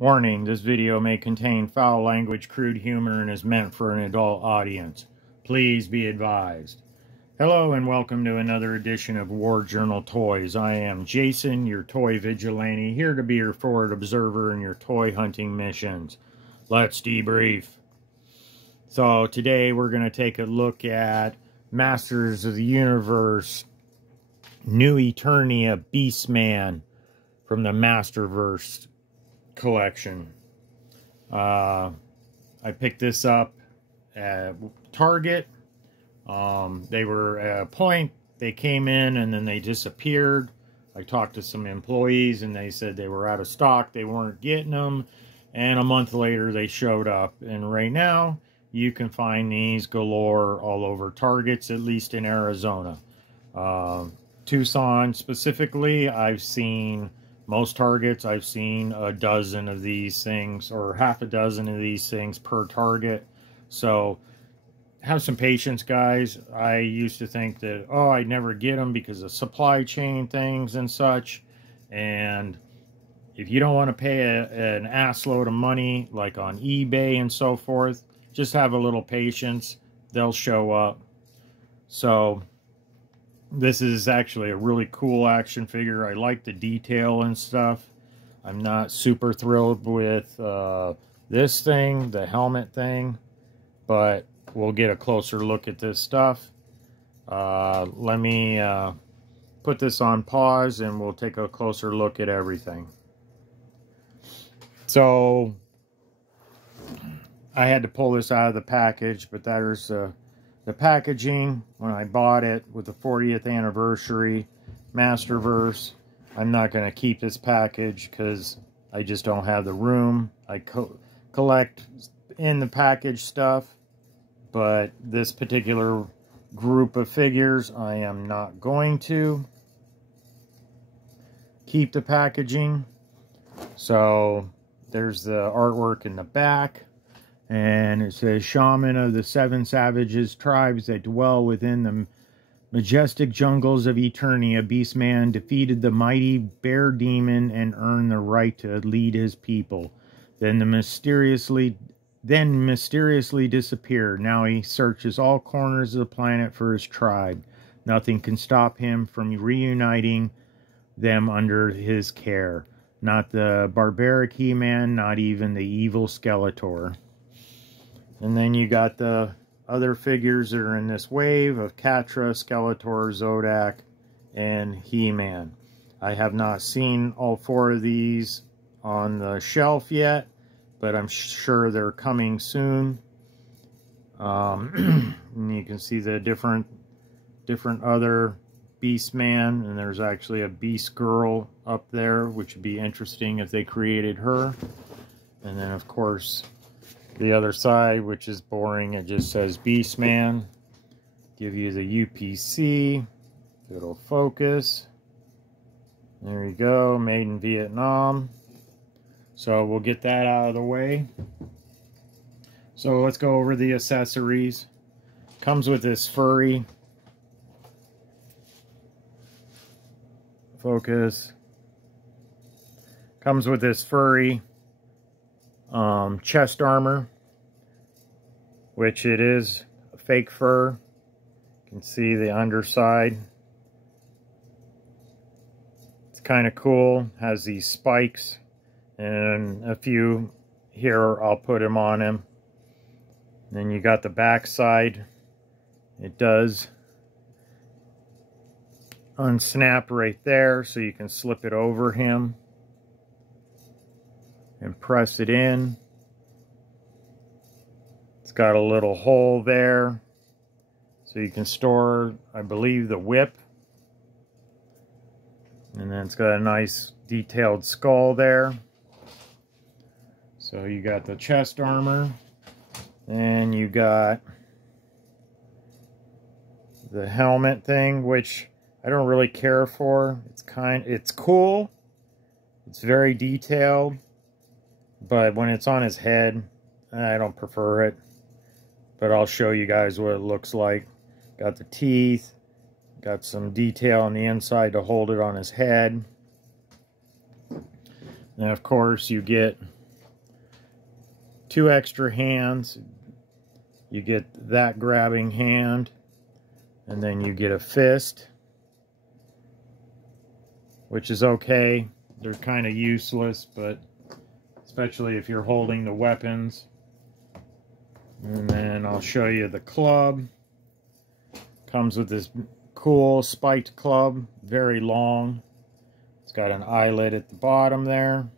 Warning, this video may contain foul language, crude humor, and is meant for an adult audience. Please be advised. Hello and welcome to another edition of War Journal Toys. I am Jason, your toy vigilante, here to be your forward observer in your toy hunting missions. Let's debrief. So today we're going to take a look at Masters of the Universe New Eternia Beastman from the Masterverse collection. I picked this up at Target. They were at a point, they came in and then they disappeared. I talked to some employees and they said they were out of stock, they weren't getting them, and a month later they showed up. And right now you can find these galore all over Targets, at least in Arizona. Tucson specifically, I've seen most Targets, I've seen a dozen of these things, or half a dozen of these things per Target. So have some patience, guys. I used to think that, oh, I'd never get them because of supply chain things and such. And if you don't want to pay an ass load of money, like on eBay and so forth, just have a little patience. They'll show up. So this is actually a really cool action figure. I like the detail and stuff. I'm not super thrilled with this thing, the helmet thing, but we'll get a closer look at this stuff. Let me put this on pause and we'll take a closer look at everything. So I had to pull this out of the package, but there's the packaging when I bought it with the 40th anniversary Masterverse. I'm not going to keep this package because I just don't have the room. I collect in the package stuff, but this particular group of figures I am not going to keep the packaging. So there's the artwork in the back. And it says, Shaman of the Seven Savages tribes that dwell within the majestic jungles of Eternia, Beastman defeated the mighty bear demon and earned the right to lead his people. Then mysteriously disappeared. Now he searches all corners of the planet for his tribe. Nothing can stop him from reuniting them under his care. Not the barbaric He-Man, not even the evil Skeletor. And then you got the other figures that are in this wave of Catra, Skeletor, Zodak, and He-Man. I have not seen all four of these on the shelf yet, but I'm sure they're coming soon. And you can see the different other Beastman, and there's actually a Beast Girl up there, which would be interesting if they created her. And then, of course, the other side, which is boring, it just says Beastman. Give you the UPC. If it'll focus. There you go, made in Vietnam. So we'll get that out of the way. So let's go over the accessories. Comes with this furry. Focus. Comes with this furry chest armor, which it is a fake fur. You can see the underside. It's kind of cool. Has these spikes, and a few here I'll put him on him. And then you got the back side. It does unsnap right there, so you can slip it over him and press it in. It's got a little hole there, so you can store, I believe, the whip. And then it's got a nice detailed skull there. So you got the chest armor, and you got the helmet thing, which I don't really care for. It's cool. It's very detailed. But when it's on his head, I don't prefer it. But I'll show you guys what it looks like. Got the teeth. Got some detail on the inside to hold it on his head. And of course you get 2 extra hands. You get that grabbing hand, and then you get a fist, which is okay. They're kind of useless, but especially if you're holding the weapons. And then I'll show you the club. Comes with this cool spiked club, very long. It's got an eyelet at the bottom there.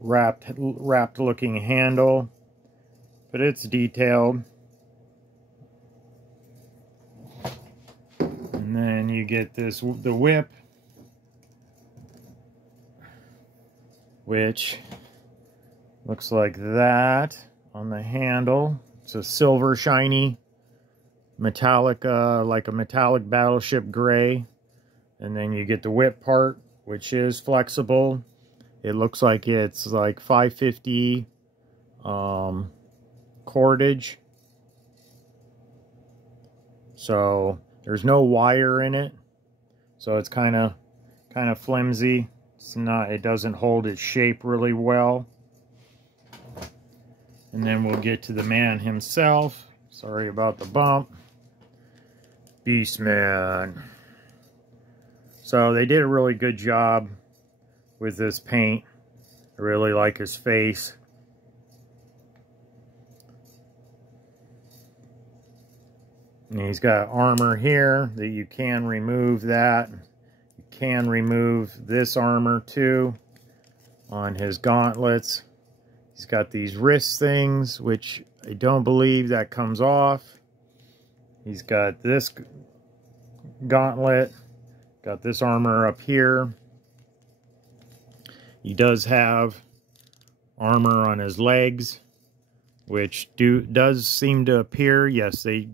Wrapped looking handle, but it's detailed. And then you get the whip, which looks like that on the handle. It's a silver shiny metallic, like a metallic battleship gray. And then you get the whip part, which is flexible. It looks like it's like 550 cordage. So there's no wire in it. So it's kind of flimsy. It doesn't hold its shape really well. And then we'll get to the man himself. Sorry about the bump. Beastman. So they did a really good job with this paint. I really like his face. And he's got armor here that you can remove that. You can remove this armor too on his gauntlets. He's got these wrist things, which I don't believe that comes off. He's got this gauntlet. Got this armor up here. He does have armor on his legs, which does seem to appear. Yes, they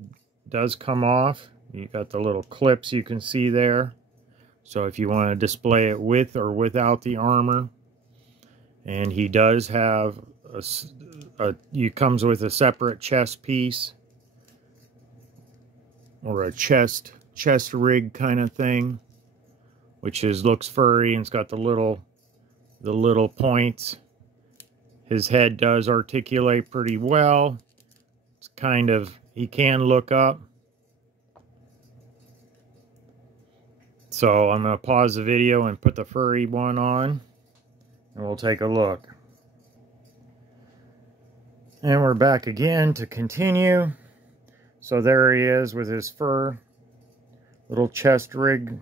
does come off. You got the little clips you can see there. So if you want to display it with or without the armor. And he does have he comes with a separate chest piece, or a chest rig kind of thing, which looks furry, and it's got the little points. His head does articulate pretty well. It's kind of, he can look up. So I'm going to pause the video and put the furry one on, and we'll take a look. And we're back again to continue. So there he is with his fur, little chest rig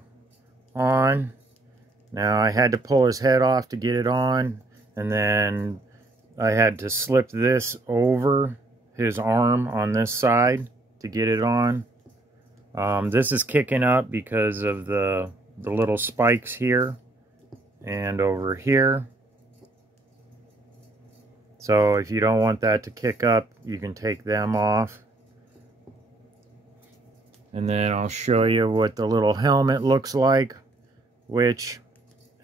on. Now I had to pull his head off to get it on, and then I had to slip this over his arm on this side to get it on. This is kicking up because of the little spikes here and over here. So if you don't want that to kick up, you can take them off. And then I'll show you what the little helmet looks like, which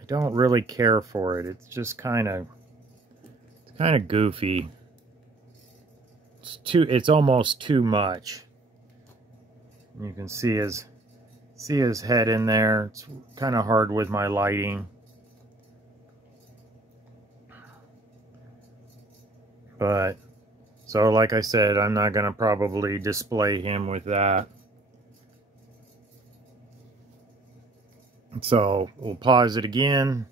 I don't really care for it. It's just kind of goofy. It's almost too much. You can see his head in there. It's kind of hard with my lighting. But, so like I said, I'm not going to probably display him with that. So, we'll pause it again,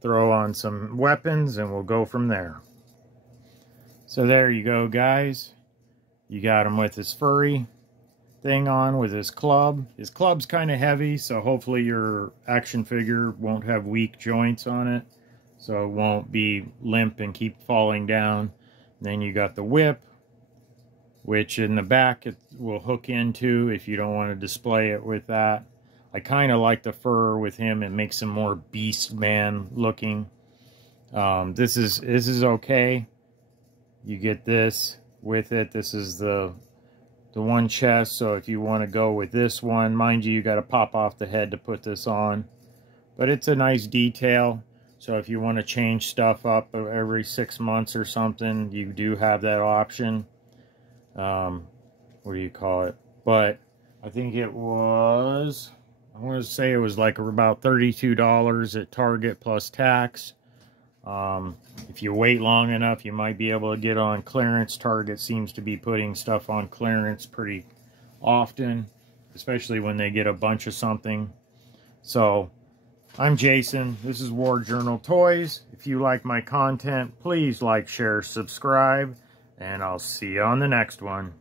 throw on some weapons, and we'll go from there. So there you go, guys. You got him with his furry thing on, with his club. His club's kind of heavy, so hopefully your action figure won't have weak joints on it, so it won't be limp and keep falling down. Then you got the whip, which in the back it will hook into if you don't want to display it with that. I kind of like the fur with him. It makes him more Beastman looking. This is okay. You get this with it. This is the one chest. So if you want to go with this one, mind you got to pop off the head to put this on. But it's a nice detail. So if you want to change stuff up every 6 months or something, you do have that option. what do you call it? But I think it was, I want to say it was like about $32 at Target plus tax. If you wait long enough, you might be able to get on clearance. Target seems to be putting stuff on clearance pretty often, especially when they get a bunch of something. So, I'm Jason. This is War Journal Toys. If you like my content, please like, share, subscribe, and I'll see you on the next one.